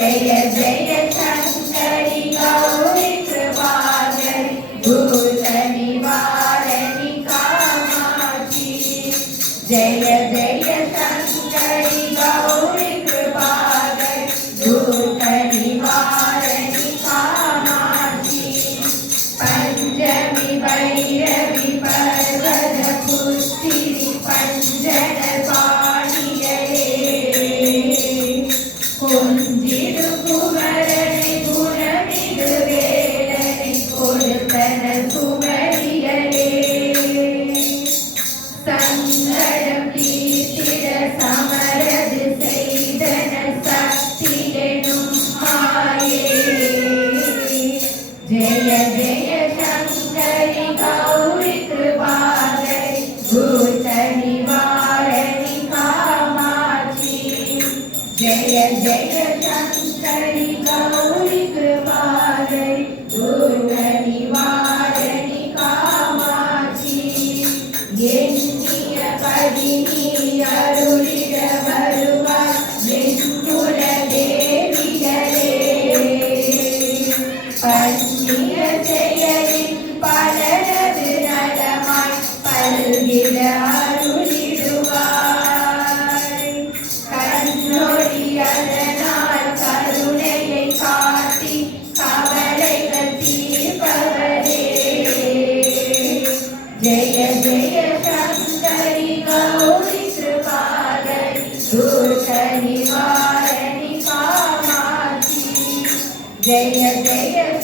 जय जय शंकरि गौरी कृपाकरि भूत निवारणि कामाक्षि जय जय शंकरि गौरी कृपाकरि भूत निवारणि कामाक्षि पंचमी भैरवी पर्वत पुष्टिरि पंजन पाणियरे कुंजिरु कुमरनि गुणमिगु वेलनि कोलुतन कुमरियरे संगडम तीर्थिर समरद सैदन शक्तियेनुम माये जय जय शंकरि गौरी कृपाकरि भूत निवारणि कामाक्षि जय जय शंकरि गौरी कृपाकरि भूत निवारणि कामाक्षि एन्निय कदिनी अरुளிட வருவாய் வெண்குல தேவியரே பன்னிய செயலின் பலரது நலமாய் பல்கிட அருளிடுவாய் கண்ணொளி அதனால் கருணையை காட்டி கவலைகள் தீர்ப்பவரே जय जय शंकरि गौरी कृपाकरि भूत निवारणि कामाक्षि जय जय